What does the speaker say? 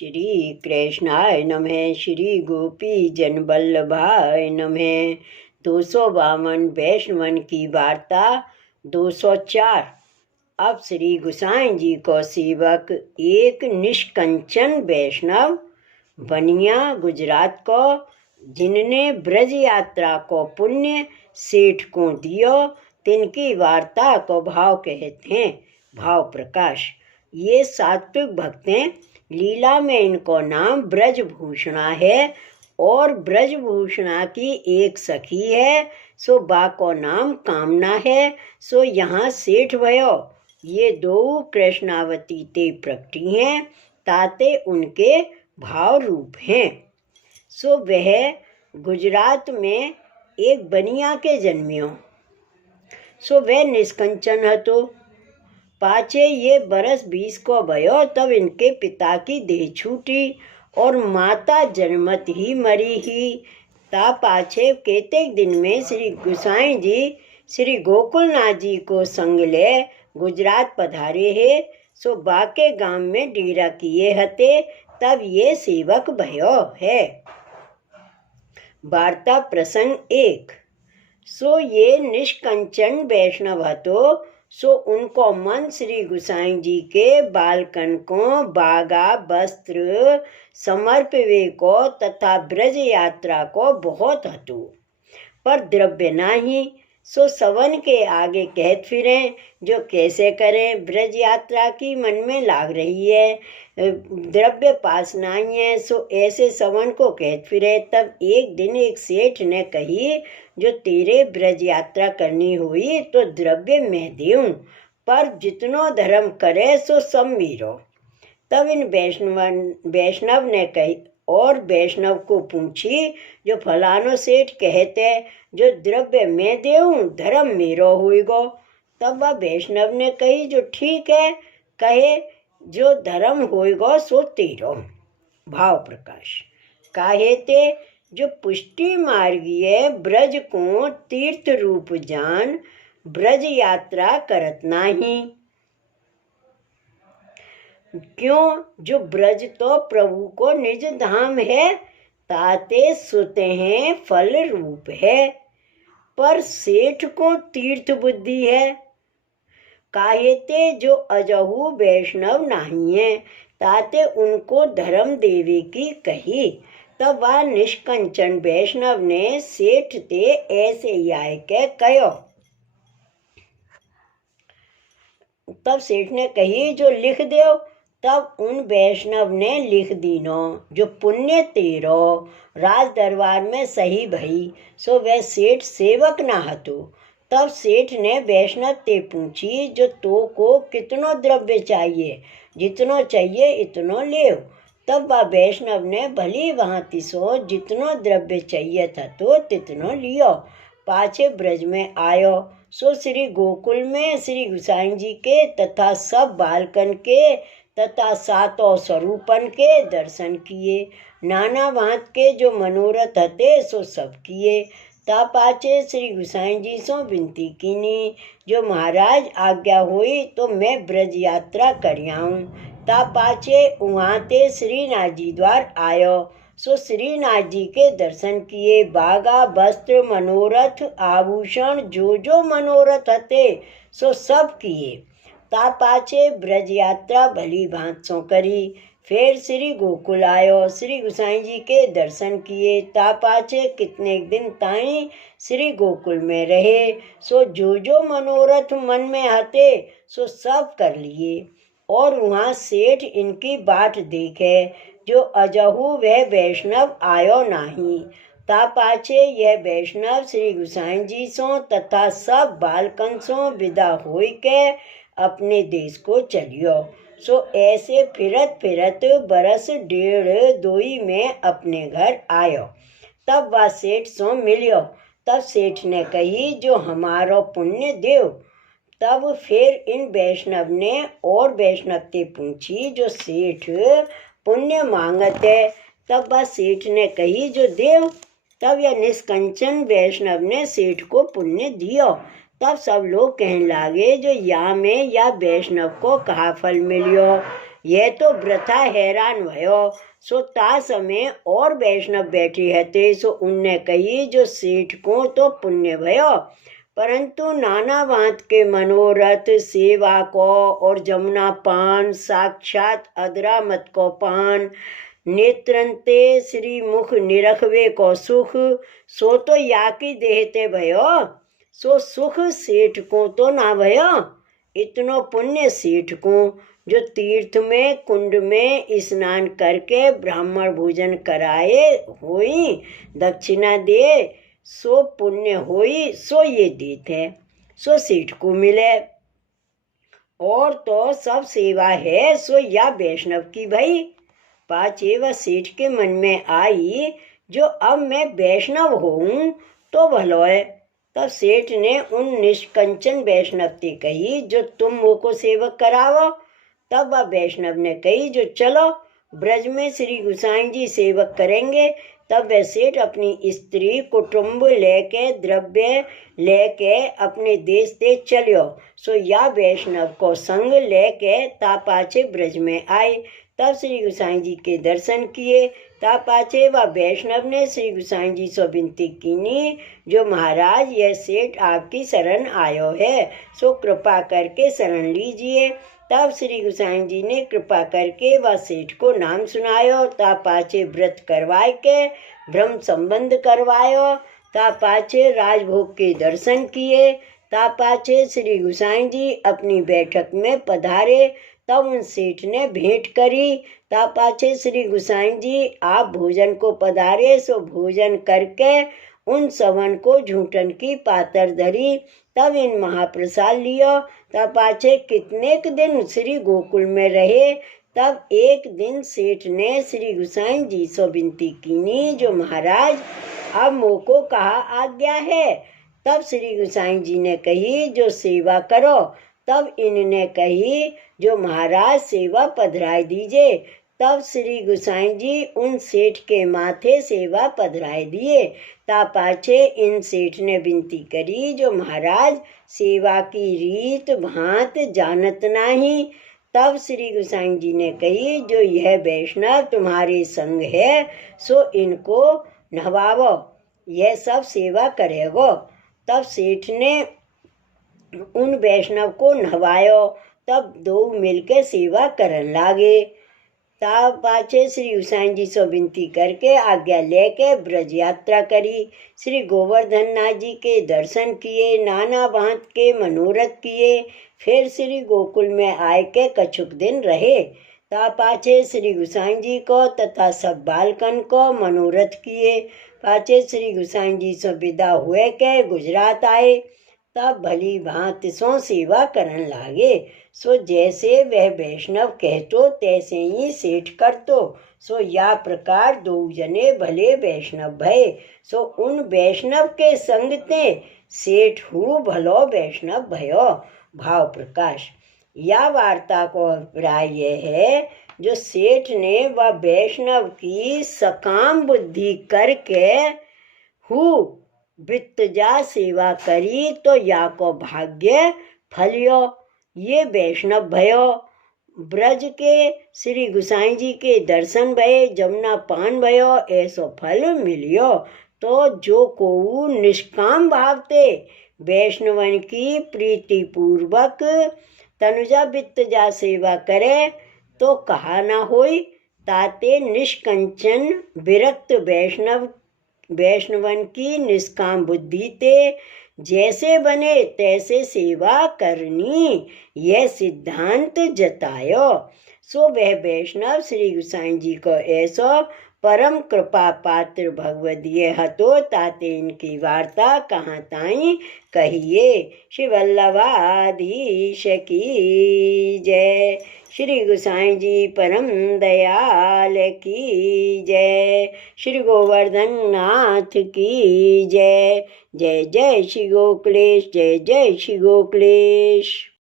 श्री कृष्णाय नमः। श्री गोपी जन वल्लभाय नमः। 252 वैष्णवन की वार्ता 204। अब श्री गोसाई जी को सेवक एक निष्कंचन वैष्णव बनिया गुजरात को, जिनने ब्रज यात्रा को पुण्य सेठ को दियो, तिनकी वार्ता को भाव कहते हैं। भाव प्रकाश। ये सात्विक भक्तें, लीला में इनको नाम ब्रजभूषणा है और ब्रजभूषणा की एक सखी है, सो बा को नाम कामना है। सो यहाँ सेठ भयो। ये दो कृष्णावती ते प्रकटी हैं, ताते उनके भाव रूप हैं। सो वह गुजरात में एक बनिया के जन्मियो। सो वह निष्कंचन हतो। पाछे ये बरस 20 को भयो, तब इनके पिता की देह छूटी और माता जन्मत ही मरी ही। ता पाछे केतेक दिन में श्री गोसाई जी श्री गोकुलनाथ जी को संग ले गुजरात पधारे है। सो बाके गांव में डेरा किए हते, तब ये सेवक भयो है। वार्ता प्रसंग 1। सो ये निष्कंचन वैष्णव हतो। सो उनको मन श्री गोसाई जी के बालकन को बागा वस्त्र समर्पवे को तथा ब्रज यात्रा को बहुत हतु, पर द्रव्य नहीं। सो सवन के आगे कहत फिरे, जो कैसे करें। ब्रज यात्रा की मन में लाग रही है, द्रव्य पास नहीं है। सो ऐसे सवन को कहत फिरे। तब एक दिन एक सेठ ने कही, जो तेरे ब्रज यात्रा करनी हुई तो द्रव्य मैं देऊं, पर जितनो धर्म करे सो सब मीरो। तब इन वैष्णव ने कही और वैष्णव को पूछी, जो फलानो सेठ कहते, जो द्रव्य मैं देऊं धर्म मेरो हुईगो। तब वह वैष्णव ने कही, जो ठीक है, कहे जो धर्म होएगो सो तेरो। भाव प्रकाश। काहे ते, जो पुष्टि मार्गीय ब्रज को तीर्थ रूप जान ब्रज यात्रा करत नाही। क्यों, जो ब्रज तो प्रभु को निज धाम है, ताते सुते हैं फल रूप है, पर सेठ को तीर्थ बुद्धि है। काहेते, जो अजहू वैष्णव नहीं है, ताते उनको धर्म देवे की कही। तब वह निष्कंचन वैष्णव ने सेठ ते ऐसे आय के कहो। तब सेठ ने कही, जो लिख दो। तब उन वैष्णव ने लिख दीनो, जो पुण्य तेरो राज दरबार में सही भई। सो वह सेठ सेवक ना हतो। तब सेठ ने वैष्णव ते पूछी, जो तो को कितनो द्रव्य चाहिए, जितनो चाहिए इतनो ले। तब वह वैष्णव ने भली भांति सो जितनो द्रव्य चाहिए था तो तितनो लियो। पाछे ब्रज में आयो। सो श्री गोकुल में श्री गोसाई जी के तथा सब बालकन के तथा सातों स्वरूपन के दर्शन किए। नाना भांत के जो मनोरथ हते सो सब किए। ता पाछे श्री गोसाई जी सो विनती कीनी, जो महाराज आज्ञा हुई तो मैं ब्रज यात्रा करियाऊं। ता पाछे वहाँ ते श्रीनाथ जी द्वार आयो। सो श्रीनाथ जी के दर्शन किए। बागा वस्त्र मनोरथ आभूषण जो जो मनोरथ हते सो सब किए। ता पाछे ब्रज यात्रा भली भांत सो करी। फिर श्री गोकुल आयो। श्री गोसाई जी के दर्शन किए। ता पाछे कितने दिन ताई श्री गोकुल में रहे। सो जो जो मनोरथ मन में हते सो सब कर लिए। और वहाँ सेठ इनकी बाट देखे, जो अजहू वह वैष्णव आयो नाही। ता पाछे यह वैष्णव श्री गोसाई जी सो तथा सब बालकन सो विदा होई के अपने देश को चलियो। सो ऐसे फिरत फिरत बरस 1.5 में अपने घर आयो। तब वह सेठ सो मिलियो। तब सेठ ने कही, जो हमारो पुण्य देव। तब फिर इन वैष्णव ने और वैष्णव ते पूछी, जो सेठ पुण्य मांगत है। तब वह सेठ ने कही, जो देव। तब यह निष्कंचन वैष्णव ने सेठ को पुण्य दियो। तब सब लोग कहने लागे, जो या में या वैष्णव को कहा फल मिलियो। यह तो वृथा हैरान भयो। सो ता समय और वैष्णव बैठी हते। सो उनने कही जो सेठ को तो पुण्य भयो, परंतु नाना भांत के मनोरथ सेवा को और जमुना पान साक्षात अदरा मत को पान नेत्रंते श्री मुख निरखवे को सुख सो तो याकी देहते भयो। सो सुख सेठ को तो ना भयो। इतनो पुण्य सेठ को जो तीर्थ में कुंड में स्नान करके ब्राह्मण भोजन कराए होई दक्षिणा दे सो पुण्य होई। सो ये देते सो सेठ को मिले। और तो सब सेवा है सो या वैष्णव की भई। पाछे वह सेठ के मन में आई जो अब मैं वैष्णव हूँ तो भलो है। तब सेठ ने उन निष्कंचन वैष्णव से कही जो तुम मुझको सेवक करावो। तब वह वैष्णव ने कही जो चलो ब्रज में श्री गोसाई जी सेवक करेंगे। तब वह सेठ अपनी स्त्री कुटुंब लेके द्रव्य लेके अपने देश से चलियो। सो या वैष्णव को संग लेके तापाचे ब्रज में आए। तब श्री गोसाई जी के दर्शन किए। तापाचे व वैष्णव ने श्री गोसाई जी से विनती कीनी जो महाराज यह सेठ आपकी शरण आयो है, सो कृपा करके शरण लीजिए। तब श्री गोसाई जी ने कृपा करके वह सेठ को नाम सुनायो। तापाचे व्रत करवाए के ब्रह्म संबंध करवायो। तापाचे राजभोग के दर्शन किए। तापाचे श्री गोसाई जी अपनी बैठक में पधारे। तब उन सेठ ने भेंट करी। तापाचे श्री गोसाई जी आप भोजन को पधारे। सो भोजन करके उन सवन को झूठन की पातर धरी। तब इन महाप्रसाद लियो। तब पाछे कितने दिन श्री गोकुल में रहे। तब एक दिन सेठ ने श्री गोसाई जी से विनती कीनी जो महाराज अब मोको कहा आज्ञा है। तब श्री गोसाई जी ने कही जो सेवा करो। तब इनने कही जो महाराज सेवा पधराई दीजिए। तब श्री गोसाई जी उन सेठ के माथे सेवा पधराए दिए। तापाचे इन सेठ ने विनती करी जो महाराज सेवा की रीत भांत जानत नाही। तब श्री गोसाई जी ने कही जो यह वैष्णव तुम्हारे संग है सो इनको नहवावो, यह सब सेवा करेगो। तब सेठ ने उन वैष्णव को नहवायो। तब दो मिलके सेवा करन लागे। तब पाछे श्री गोसाई जी से विनती करके आज्ञा लेके ब्रज यात्रा करी। श्री गोवर्धन नाथ जी के दर्शन किए, नाना भांत के मनोरथ किए। फिर श्री गोकुल में आए के कछुक दिन रहे। तब पाछे श्री गोसाई जी को तथा सब बालकन को मनोरथ किए। पाछे श्री गोसाई जी से विदा हुए के गुजरात आए। तब भली भांत सो सेवा करन लागे। सो जैसे वह वैष्णव कहतो तैसे ही सेठ करतो। सो या प्रकार दो जने भले वैष्णव भय। सो उन वैष्णव के संग ते सेठ हु भलो वैष्णव भयो। भाव प्रकाश या वार्ता को अभिप्राय यह है जो सेठ ने वह वैष्णव की सकाम बुद्धि करके हु वित्तजा सेवा करी तो या को भाग्य फलियो। ये वैष्णव भयो। ब्रज के श्री गोसाई जी के दर्शन भये, जमुना पान भयो, ऐसो फल मिलियो। तो जो को निष्काम भावते वैष्णवन की प्रीति पूर्वक तनुजा वित्तजा सेवा करे तो कहा ना होई। ताते निष्कंचन विरक्त वैष्णवन की निष्काम बुद्धि ते जैसे बने तैसे सेवा करनी, यह सिद्धांत जतायो। सो वह वैष्णव श्री गोसाई जी को ऐसो परम कृपा पात्र भगवदीय हतो। ताते इनकी वार्ता कहाँ ताई कहिए। श्री वल्लभाधीश की जय। श्री गोसाई जी परम दयाल की जय। श्री गोवर्धन नाथ की जय। जय जय श्री गोकुलेश, जय जय श्री गोकुलेश।